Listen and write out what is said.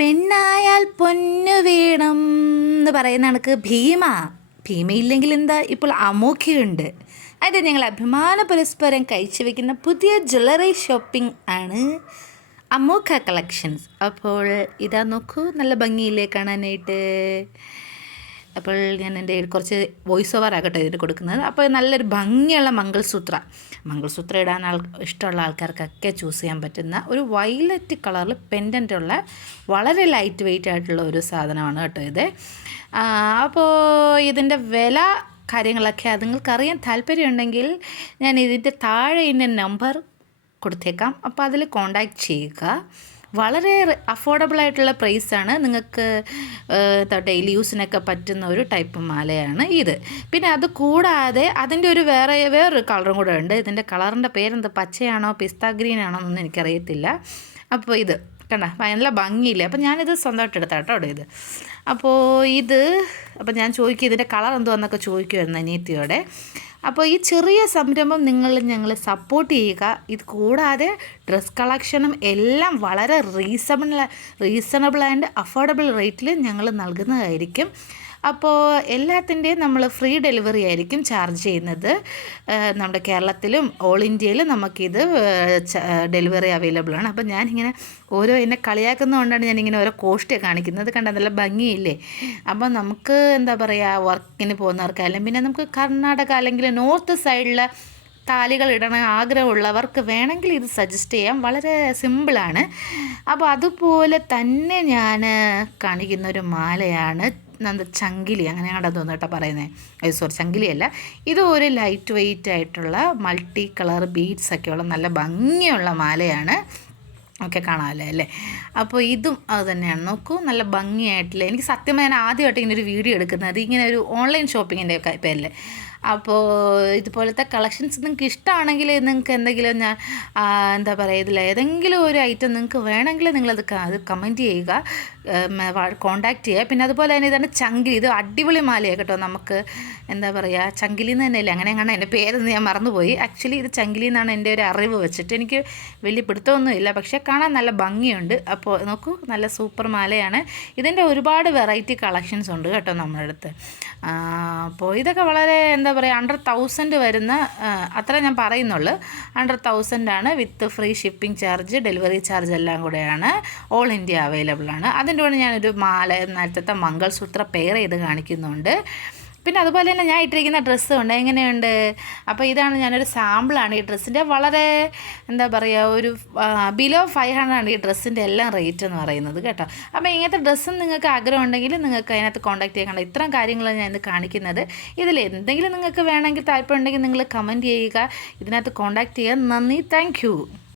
പെണ്ണായാൽ പൊന്നു വേണം എന്ന് പറയുന്ന കണക്ക് ഭീമയില്ലെങ്കിൽ എന്താ, ഇപ്പോൾ അമോഘയുണ്ട്. അത് ഞങ്ങൾ അഭിമാന പരസ്പരം കഴിച്ചു പുതിയ ജ്വല്ലറി ഷോപ്പിംഗ് ആണ് അമോഘ കളക്ഷൻസ്. അപ്പോൾ ഇതാ നോക്കൂ, നല്ല ഭംഗിയില്ലേ കാണാനായിട്ട്. അപ്പോൾ ഞാൻ എൻ്റെ കുറച്ച് വോയിസ് ഓവർ ആകട്ടെ ഇതിന് കൊടുക്കുന്നത്. അപ്പോൾ നല്ലൊരു ഭംഗിയുള്ള മംഗൾസൂത്ര ഇടാൻ ഇഷ്ടമുള്ള ആൾക്കാർക്കൊക്കെ ചൂസ് ചെയ്യാൻ പറ്റുന്ന ഒരു വയലറ്റ് കളറിൽ പെൻഡൻ്റുള്ള വളരെ ലൈറ്റ് വെയ്റ്റ് ആയിട്ടുള്ള ഒരു സാധനമാണ് കേട്ടോ ഇത്. അപ്പോൾ ഇതിൻ്റെ വില കാര്യങ്ങളൊക്കെ അത് നിങ്ങൾക്കറിയാൻ താല്പര്യമുണ്ടെങ്കിൽ ഞാൻ ഇതിൻ്റെ താഴെ എൻ്റെ നമ്പർ കൊടുത്തേക്കാം. അപ്പോൾ അതിൽ കോണ്ടാക്ട് ചെയ്യുക. വളരെ അഫോർഡബിൾ ആയിട്ടുള്ള പ്രൈസാണ്. നിങ്ങൾക്ക് ഡെയിലി യൂസിനൊക്കെ പറ്റുന്ന ഒരു ടൈപ്പ് മാലയാണ് ഇത്. പിന്നെ അത് കൂടാതെ അതിൻ്റെ ഒരു വേറൊരു കളറും കൂടെ ഉണ്ട്. ഇതിൻ്റെ കളറിൻ്റെ പേരെന്ത്, പച്ചയാണോ പിസ്ത ഗ്രീൻ ആണോ എന്നൊന്നും എനിക്കറിയത്തില്ല. അപ്പോൾ ഇത് കണ്ട നല്ല ഭംഗിയില്ലേ. അപ്പോൾ ഞാനിത് സ്വന്തമായിട്ട് എടുത്താട്ടോ ഇത്. അപ്പോൾ ഞാൻ ചോദിക്കും ഇതിൻ്റെ കളർ എന്തുവാന്നൊക്കെ ചോദിക്കുമായിരുന്നു അനിയത്തിയോടെ. അപ്പോൾ ഈ ചെറിയ സംരംഭം ഞങ്ങൾ സപ്പോർട്ട് ചെയ്യുക. ഇത് കൂടാതെ ഡ്രസ് കളക്ഷനും എല്ലാം വളരെ റീസണബിൾ ആൻഡ് അഫോർഡബിൾ റേറ്റിൽ ഞങ്ങൾ നൽകുന്നതായിരിക്കും. അപ്പോൾ എല്ലാത്തിൻ്റെയും നമ്മൾ ഫ്രീ ഡെലിവറി ആയിരിക്കും ചാർജ് ചെയ്യുന്നത്. നമ്മുടെ കേരളത്തിലും ഓൾ ഇന്ത്യയിലും നമുക്കിത് ഡെലിവറി അവൈലബിൾ ആണ്. അപ്പോൾ ഞാനിങ്ങനെ എന്നെ കളിയാക്കുന്നതുകൊണ്ടാണ് ഞാനിങ്ങനെ ഓരോ കോസ്റ്റ് കാണിക്കുന്നത്. കണ്ട നല്ല ഭംഗിയില്ലേ. അപ്പോൾ നമുക്ക് എന്താ പറയുക, വർക്കിന് പോകുന്നവർക്കായാലും പിന്നെ നമുക്ക് കർണാടക അല്ലെങ്കിൽ നോർത്ത് സൈഡിലെ താലികൾ ഇടണം ആഗ്രഹമുള്ളവർക്ക് വേണമെങ്കിൽ ഇത് സജസ്റ്റ് ചെയ്യാം. വളരെ സിമ്പിളാണ്. അപ്പോൾ അതുപോലെ തന്നെ ഞാൻ കാണിക്കുന്ന ഒരു മാലയാണ് ചങ്കിലി, അങ്ങനെയാണ് തോന്നുന്നു കേട്ടോ പറയുന്നത്. ചങ്കിലിയല്ല, ഇത് ഒരു ലൈറ്റ് വെയ്റ്റ് ആയിട്ടുള്ള മൾട്ടി കളർ ബീഡ്സ് ഒക്കെയുള്ള നല്ല ഭംഗിയുള്ള മാലയാണ്. ഒക്കെ കാണാമല്ലോ അല്ലേ. അപ്പോൾ ഇതും അത് തന്നെയാണ്. നോക്കൂ, നല്ല ഭംഗിയായിട്ടില്ല. എനിക്ക് സത്യം ഞാൻ ആദ്യമായിട്ട് ഇങ്ങനെ ഒരു വീഡിയോ എടുക്കുന്നത് ഇങ്ങനെ ഒരു ഓൺലൈൻ ഷോപ്പിങ്ങിൻ്റെ പേരിൽ. അപ്പോൾ ഇതുപോലത്തെ കളക്ഷൻസ് നിങ്ങൾക്ക് ഇഷ്ടമാണെങ്കിൽ നിങ്ങൾക്ക് എന്തെങ്കിലും ഞാൻ എന്താ പറയുക, ഇതിൽ ഏതെങ്കിലും ഒരു ഐറ്റം നിങ്ങൾക്ക് വേണമെങ്കിൽ നിങ്ങളത് കമൻറ്റ് ചെയ്യുക, കോണ്ടാക്ട് ചെയ്യുക. പിന്നെ അതുപോലെ തന്നെ ഇതാണ് ചങ്കിലി. ഇത് അടിപൊളി മാലയാണ് കേട്ടോ. നമുക്ക് എന്താ പറയുക, ചങ്കിലി എന്ന് തന്നെയല്ലേ, അങ്ങനെയാണ് എൻ്റെ പേരെന്ന് ഞാൻ മറന്നുപോയി. ആക്ച്വലി ഇത് ചങ്കിലി എന്നാണ് എൻ്റെ ഒരു അറിവ് വെച്ചിട്ട്. എനിക്ക് വലിയ പിടുത്തമൊന്നുമില്ല, പക്ഷേ കാണാൻ നല്ല ഭംഗിയുണ്ട്. അപ്പോൾ നോക്കൂ, നല്ല സൂപ്പർ മാലയാണ്. ഇതിൻ്റെ ഒരുപാട് വെറൈറ്റി കളക്ഷൻസ് ഉണ്ട് കേട്ടോ നമ്മുടെ അടുത്ത്. അപ്പോൾ ഇതൊക്കെ വളരെ എന്താ പറയുക, 100,000 വരുന്ന അത്ര ഞാൻ പറയുന്നുള്ളൂ. 100,000 ആണ് വിത്ത് free shipping charge, delivery charge എല്ലാം കൂടെയാണ്. ഓൾ ഇന്ത്യ അവൈലബിൾ ആണ്. അതിൻ്റെ കൂടെ ഞാനൊരു മാല, നേരത്തെ മംഗൾസൂത്ര പെയർ ചെയ്ത് കാണിക്കുന്നുണ്ട്. പിന്നെ അതുപോലെ തന്നെ ഞാൻ ഇട്ടിരിക്കുന്ന ഡ്രസ്സ് ഉണ്ട്, എങ്ങനെയുണ്ട്. അപ്പോൾ ഇതാണ് ഞാനൊരു സാമ്പിളാണ് ഈ ഡ്രസ്സിൻ്റെ. വളരെ എന്താ പറയുക, ഒരു ബിലോ 500 ആണ് ഈ ഡ്രസ്സിൻ്റെ എല്ലാം റേറ്റ് എന്ന് പറയുന്നത് കേട്ടോ. അപ്പോൾ ഇങ്ങനത്തെ ഡ്രസ്സും നിങ്ങൾക്ക് ആഗ്രഹം ഉണ്ടെങ്കിൽ നിങ്ങൾക്ക് അതിനകത്ത് കോൺടാക്ട് ചെയ്യാൻ. ഇത്രയും കാര്യങ്ങളാണ് ഞാൻ ഇന്ന് കാണിക്കുന്നത്. ഇതിൽ എന്തെങ്കിലും നിങ്ങൾക്ക് വേണമെങ്കിൽ താല്പര്യം ഉണ്ടെങ്കിൽ നിങ്ങൾ കമൻറ്റ് ചെയ്യുക, ഇതിനകത്ത് കോൺടാക്ട് ചെയ്യുക. നന്ദി, താങ്ക് യു.